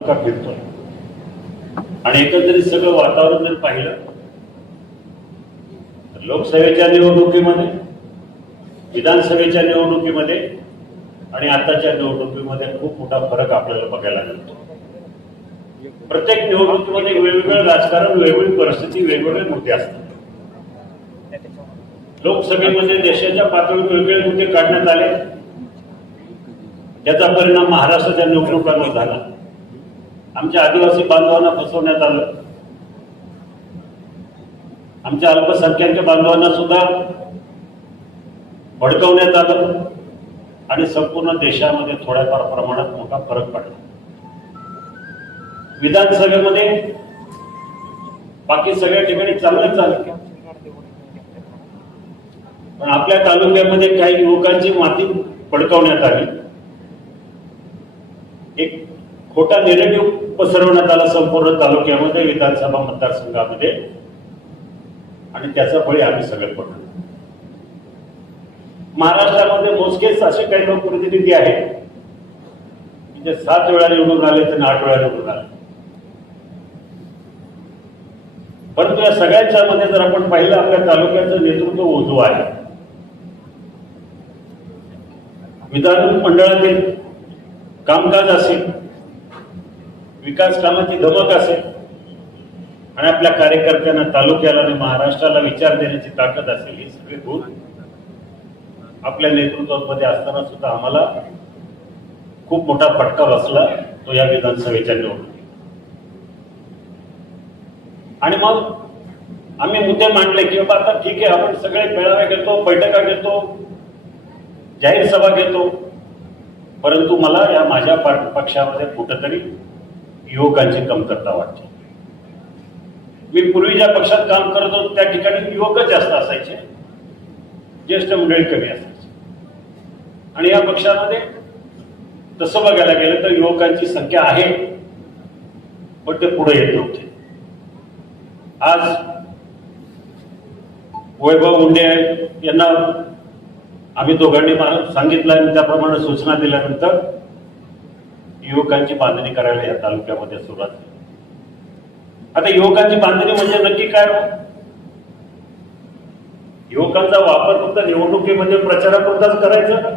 का फिरतोय? आणि एकंदरीत सगळं वातावरण जर पाहिलं तर लोकसभेच्या निवडणुकीमध्ये विधानसभेच्या निवडणुकीमध्ये आणि आताच्या निवडणुकीमध्ये खूप मोठा फरक आपल्याला बघायला मिळतो. प्रत्येक निवडणुकीमध्ये वेगवेगळं राजकारण वेगवेगळी परिस्थिती वेगवेगळे मुद्दे असतात. लोकसभेमध्ये देशाच्या पातळीवर वेगवेगळे मुद्दे काढण्यात आले. त्याचा परिणाम महाराष्ट्राच्या निवडणुकांवर झाला. आमच्या आदिवासी बांधवांना फसवण्यात आलं. आमच्या अल्पसंख्याक बांधवांना सुद्धा भडकवण्यात आलं. आणि संपूर्ण देशामध्ये थोड्याफार प्रमाणात मोठा फरक पडला. विधानसभेमध्ये बाकी सगळ्या ठिकाणी चांगलं चाललं पण आपल्या तालुक्यामध्ये काही युवकांची माती भडकवण्यात आली. एक खोटा निरेटिव्ह पसरवण्यात आला संपूर्ण तालुक्यामध्ये विधानसभा मतदारसंघामध्ये. आणि त्याचा बळी आम्ही सगळे पडलो. महाराष्ट्रामध्ये मोजकेच असे काही लोकप्रतिनिधी आहेत. की जे सात वेळा निवडून आले तर आठ वेळा निवडून आले. परंतु या सगळ्यांच्या मध्ये जर आपण पाहिलं आपल्या तालुक्याचं नेतृत्व ओझू आहे. विधान मंडळातील कामकाज असेल विकास कामाची धमक असेल आणि आपल्या कार्यकर्त्यांना तालुक्याला आणि महाराष्ट्राला विचार देण्याची ताकद असेल ही सगळी गुण आपल्या नेतृत्वामध्ये असताना सुद्धा आम्हाला खूप मोठा फटका बसला तो या विधानसभेच्या निवडणुकीत. आणि मग आम्ही मुद्दे मांडले की बाबा आता ठीक आहे आपण सगळे मेळावे घेतो बैठका घेतो जाहीर सभा घेतो. परंतु मला या माझ्या पक्षामध्ये कुठंतरी युवकांची कमतरता वाटते. मी पूर्वी ज्या पक्षात काम करत होतो त्या ठिकाणी युवकच जास्त असायचे. ज्येष्ठ मंडळी कमी असायचे. आणि या पक्षामध्ये तसं बघायला गेलं तर युवकांची संख्या आहे पण ते पुढे येत नव्हते. आज वैभव मुंडे यांना आम्ही दोघांनी सांगितलं आणि त्याप्रमाणे सूचना दिल्यानंतर युवकांची बांधणी करायला या तालुक्यामध्ये सुरुवात झाली. आता युवकांची बांधणी म्हणजे नक्की काय हो? युवकांचा वापर फक्त निवडणुकीमध्ये प्रचारापुरताच करायचा?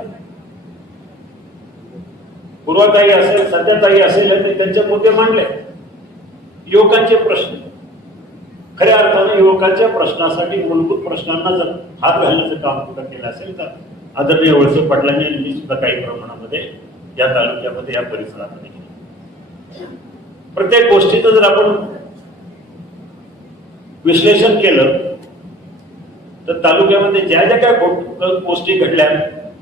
का काही असेल काही असेल त्यांचे मुद्दे मांडले. युवकांचे प्रश्न. खऱ्या अर्थाने युवकांच्या प्रश्नासाठी मूलभूत प्रश्नांना जर हात घालण्याचं काम कुठं केलं असेल तर आदरणीय वळसे पाटलांनी सुद्धा काही प्रमाणामध्ये या तालुक्यामध्ये या परिसरामध्ये केलं प्रत्येक गोष्टीचं जर आपण विश्लेषण केलं तर तालुक्यामध्ये ज्या ज्या काय गोष्टी घडल्या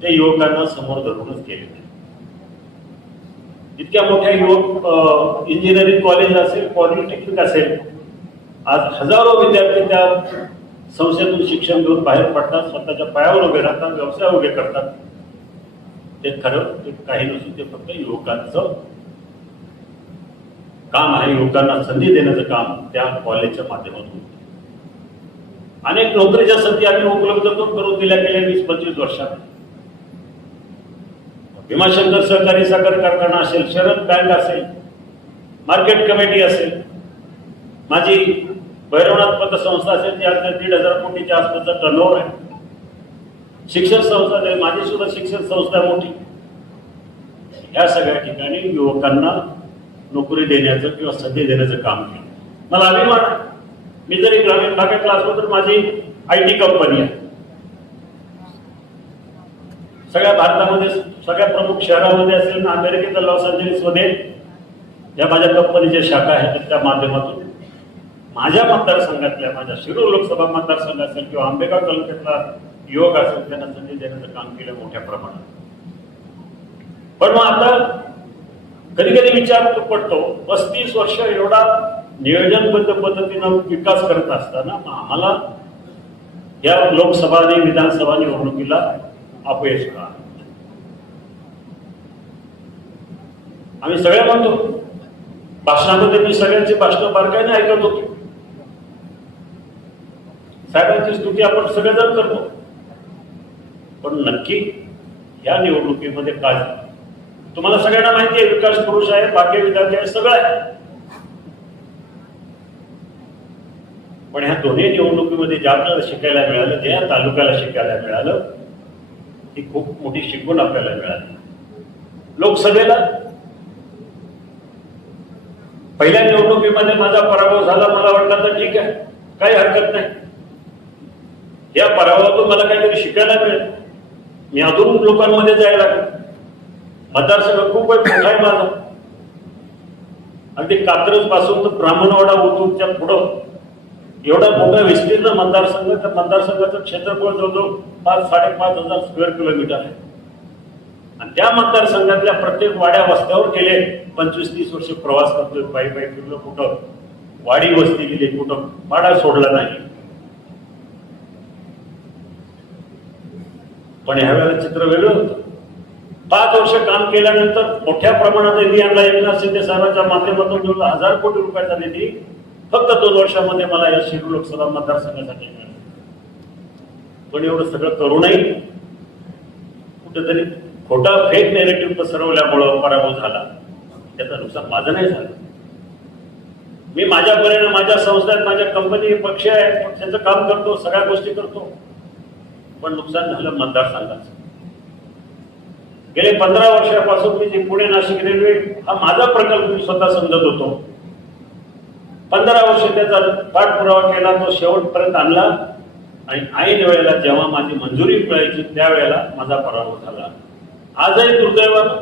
त्या युवकांना समोर धरूनच केलेल्या इतक्या मोठ्या युवक इंजिनिअरिंग कॉलेज असेल पॉलिटेक्निक असेल आज हजारो विद्यार्थी त्या संस्थेतून शिक्षण घेऊन बाहेर पडतात स्वतःच्या पायावर उभे राहतात व्यवसाय उभे करतात. ते खरं ते काही नसून ते फक्त युवकांचं काम आहे. युवकांना संधी देण्याचं काम त्या कॉलेजच्या माध्यमातून. अनेक नोकरीच्या संधी आम्ही उपलब्ध करून करून दिल्या गेल्या वीस पंचवीस वर्षात. भीमाशंकर सहकारी साखर कारखाना असेल शरद बँक असेल मार्केट कमिटी असेल माझी भैरवनाथ पतसंस्था असेल ती आज दीड हजार कोटीच्या आसपासचा टर्नओव्हर आहे. शिक्षण संस्था असेल माझी सुद्धा शिक्षण संस्था मोठी. या सगळ्या ठिकाणी युवकांना नोकरी देण्याचं किंवा संधी देण्याचं काम केलं. मला अभिमान आहे. मी जरी ग्रामीण भागातला असलो तर माझी आय टी कंपनी आहे. सगळ्या भारतामध्ये सगळ्या प्रमुख शहरामध्ये असेल ना अमेरिकेच्या लॉस एंजलिसमध्ये या माझ्या कंपनीच्या शाखा आहेत त्या माध्यमातून. माझ्या मतदारसंघातल्या माझ्या शिरूर लोकसभा मतदारसंघ असेल किंवा आंबेगाव तालुक्यातला युवक असेल त्यांना संधी देण्याचं काम केलं मोठ्या प्रमाणात. पण मग आता कधी कधी विचार पडतो पस्तीस वर्ष एवढा नियोजनबद्ध पद्धतीनं विकास करत असताना मग आम्हाला या लोकसभा आणि विधानसभा निवडणुकीला अपयश का आम्ही सगळे म्हणतो भाषणामध्ये मी सगळ्यांची भाषण बारकाईने ऐकत होतो. साहेबांची स्तुती आपण सगळेजण करतो. पण नक्की या निवडणुकीमध्ये काय? झालं? तुम्हाला सगळ्यांना माहिती आहे विकास पुरुष आहे बाकी विद्यार्थी आहे सगळं आहे. पण ह्या दोन्ही निवडणुकीमध्ये ज्या आपल्याला शिकायला मिळालं ज्या तालुक्याला शिकायला मिळालं ती खूप मोठी शिकवण आपल्याला मिळाली. लोकसभेला पहिल्या निवडणुकीमध्ये माझा पराभव झाला मला वाटलं तर ठीक आहे काही हरकत नाही. या पराभवातून मला काहीतरी शिकायला मिळेल. मी अजून लोकांमध्ये जायला लागलो. मतदारसंघ खूप मोठा आहे माझा. ते कात्रजपासून तर ब्राह्मणवाडा उतरूनच्या पुढं. एवढा मोठा विस्तीर्ण मतदारसंघ त्या मतदारसंघाचं क्षेत्रफळ जवळजवळ पाच साडेपाच हजार स्क्वेअर किलोमीटर आहे. आणि त्या मतदारसंघातल्या प्रत्येक वाड्या वस्त्यावर गेले पंचवीस तीस वर्ष प्रवास करतोय पायी पायी फिरलो कुठं? वाडी वस्ती गेली कुठं? वाडा सोडला नाही. पण ह्यावेळेला चित्र वेगळं होतं. पाच वर्ष काम केल्यानंतर मोठ्या प्रमाणात निधी आणला. एकनाथ शिंदे साहेबांच्या माध्यमातून जवळ हजार कोटी रुपयाचा निधी फक्त दोन वर्षामध्ये मला या शिरूर लोकसभा मतदारसंघासाठी मिळाला. पण एवढं सगळं करूनही कुठेतरी खोटा फेक नेरेटिव्ह पसरवल्यामुळं पराभव झाला. त्याचं नुकसान माझं नाही झालं. मी माझ्या परीने माझ्या संस्थेत माझ्या कंपनी पक्ष आहे. पक्षाचं काम करतो सगळ्या गोष्टी करतो. पण नुकसान झालं मतदारसंघाचं. गेले पंधरा वर्षापासून मी जे पुणे नाशिक रेल्वे हा माझा प्रकल्प मी स्वतः समजत होतो. पंधरा वर्ष त्याचा पाठपुरावा केला तो शेवटपर्यंत आणला. आणि ऐन वेळेला जेव्हा माझी मंजुरी मिळायची त्यावेळेला माझा पराभव झाला. आजही दुर्दैवानं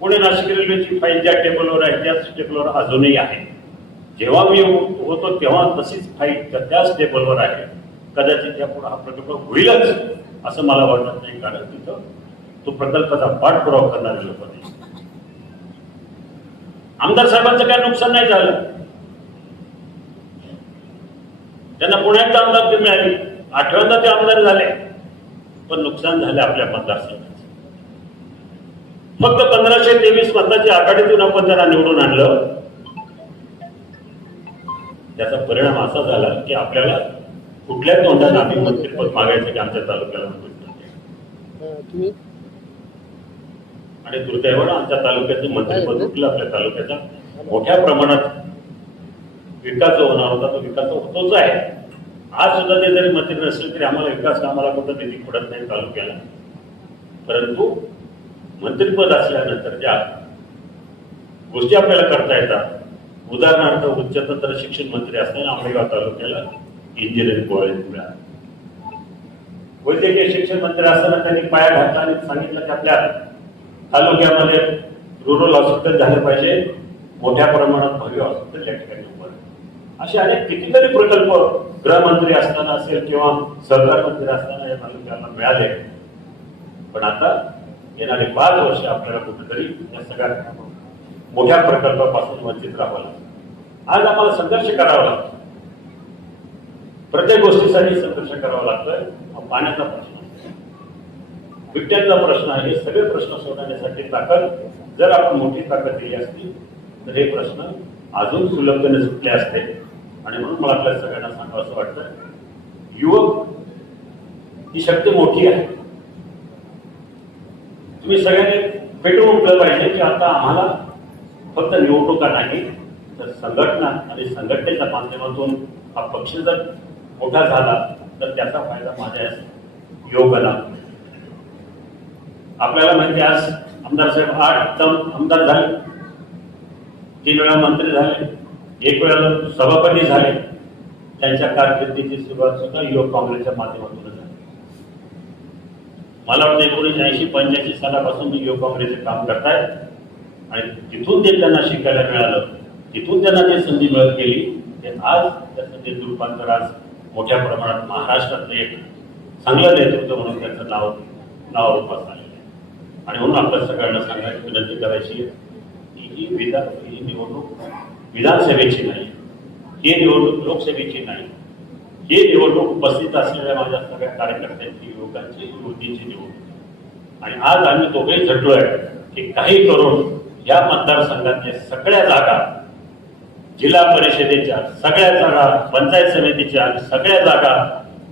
पुणे नाशिक रेल्वेची फाईल ज्या टेबलवर आहे त्याच टेबलवर अजूनही आहे. जेव्हा मी होतो तेव्हा तशीच फाईल त्याच टेबलवर आहे. कदाचित यापुढे हा प्रकल्प होईलच असं मला वाटत नाही कारण तिथं तो प्रकल्पाचा पाठपुरावा करणारे लोक नाही आमदार साहेबांचं काय नुकसान नाही झालं. त्यांना पुण्यात आमदार मिळाली. आठव्यांदा ते आमदार झाले. पण नुकसान झाले आपल्या मतदारसंघाचं. फक्त पंधराशे तेवीस मताची आघाडीतून आपण त्यांना निवडून आणलं. त्याचा परिणाम असा झाला की आपल्याला कुठल्या तोंडाने आम्ही मंत्रिपद मागायचं की आमच्या तालुक्याला आणि दुर्दैवानं आमच्या तालुक्याचं मंत्रिपद उठलं आपल्या तालुक्याचा मोठ्या प्रमाणात विकास जो होणार होता तो विकास होतोच आहे. आज सुद्धा ते जरी मंत्री नसेल तरी आम्हाला विकास कामाला कुठं निधी पडत नाही तालुक्याला. परंतु मंत्रिपद असल्यानंतर ज्या गोष्टी आपल्याला करता येतात उदाहरणार्थ उच्चतर शिक्षण मंत्री असताना आंबेगाव तालुक्याला इंजिनियर कॉलेज मिळालं वैद्यकीय शिक्षण मंत्री असताना त्यांनी पाया घातला आणि सांगितलं की आपल्या तालुक्यामध्ये रुरल हॉस्पिटल झालं पाहिजे. मोठ्या प्रमाणात भव्य हॉस्पिटल या ठिकाणी उभं असे अनेक कितीतरी प्रकल्प गृहमंत्री असताना असेल किंवा सहकार मंत्री असताना या तालुक्याला मिळाले. पण आता येणारे पाच वर्ष आपल्याला कुठेतरी या सगळ्या मोठ्या प्रकल्पापासून वंचित राहावं लागतं आज आम्हाला संघर्ष करावा लागतो. प्रत्येक गोष्टीसाठी संघर्ष करावा लागतोय. हा पाण्याचा प्रश्न बिबट्यांचा प्रश्न आहे. हे सगळे प्रश्न सोडवण्यासाठी ताकद जर आपण मोठी ताकद दिली असती तर हे प्रश्न अजून सुलभतेने सुटले असते. आणि म्हणून मला आपल्या सगळ्यांना सांगावं असं वाटतं युवक ही शक्ती मोठी आहे. तुम्ही सगळ्यांनी पेटून उठलं पाहिजे की आता आम्हाला फक्त निवडणुका नाही तर संघटना आणि संघटनेच्या माध्यमातून हा पक्ष जर मोठा झाला तर त्याचा फायदा माझ्या योगाला. आपल्याला माहिती आज आमदार साहेब आठ टर्म आमदार झाले. तीन वेळा मंत्री झाले. एक वेळा सभापती झाले. त्यांच्या कारकिर्दीची सुरुवात सुद्धा युवक काँग्रेसच्या माध्यमातून झाली. मला वाटतं एकोणीसशे ऐंशी पंच्याऐंशी सालापासून मी युवक काँग्रेसचे काम करताय. आणि तिथून ते त्यांना शिकायला मिळालं तिथून त्यांना जे संधी मिळत गेली ते आज त्या संधीचं रूपांतर आज मोठ्या प्रमाणात महाराष्ट्रातलं एक चांगलं नेतृत्व म्हणून त्याचं नाव नाव रूपास आलेलं आहे. आणि म्हणून आपल्या सगळ्यांना सांगायची विनंती करायची की ही विधान ही निवडणूक विधानसभेची नाही ही निवडणूक लोकसभेची नाही ही निवडणूक उपस्थित असलेल्या माझ्या सगळ्या कार्यकर्त्यांची युवकांची युवतींची निवडणूक. आणि आज आम्ही दोघेही आहे की काही करून या मतदारसंघातल्या सगळ्या जागा जिल्हा परिषदेच्या सगळ्या जागा पंचायत समितीच्या आणि सगळ्या जागा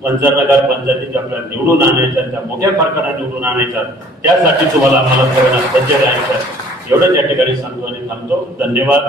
पंचनगर पंचायतीच्या आपल्याला निवडून आणायच्या त्या मोठ्या फरकाने निवडून आणायच्या. त्यासाठी तुम्हाला आम्हाला प्रेरणा सज्ज राहायच्या एवढंच या ठिकाणी सांगतो आणि थांबतो. धन्यवाद.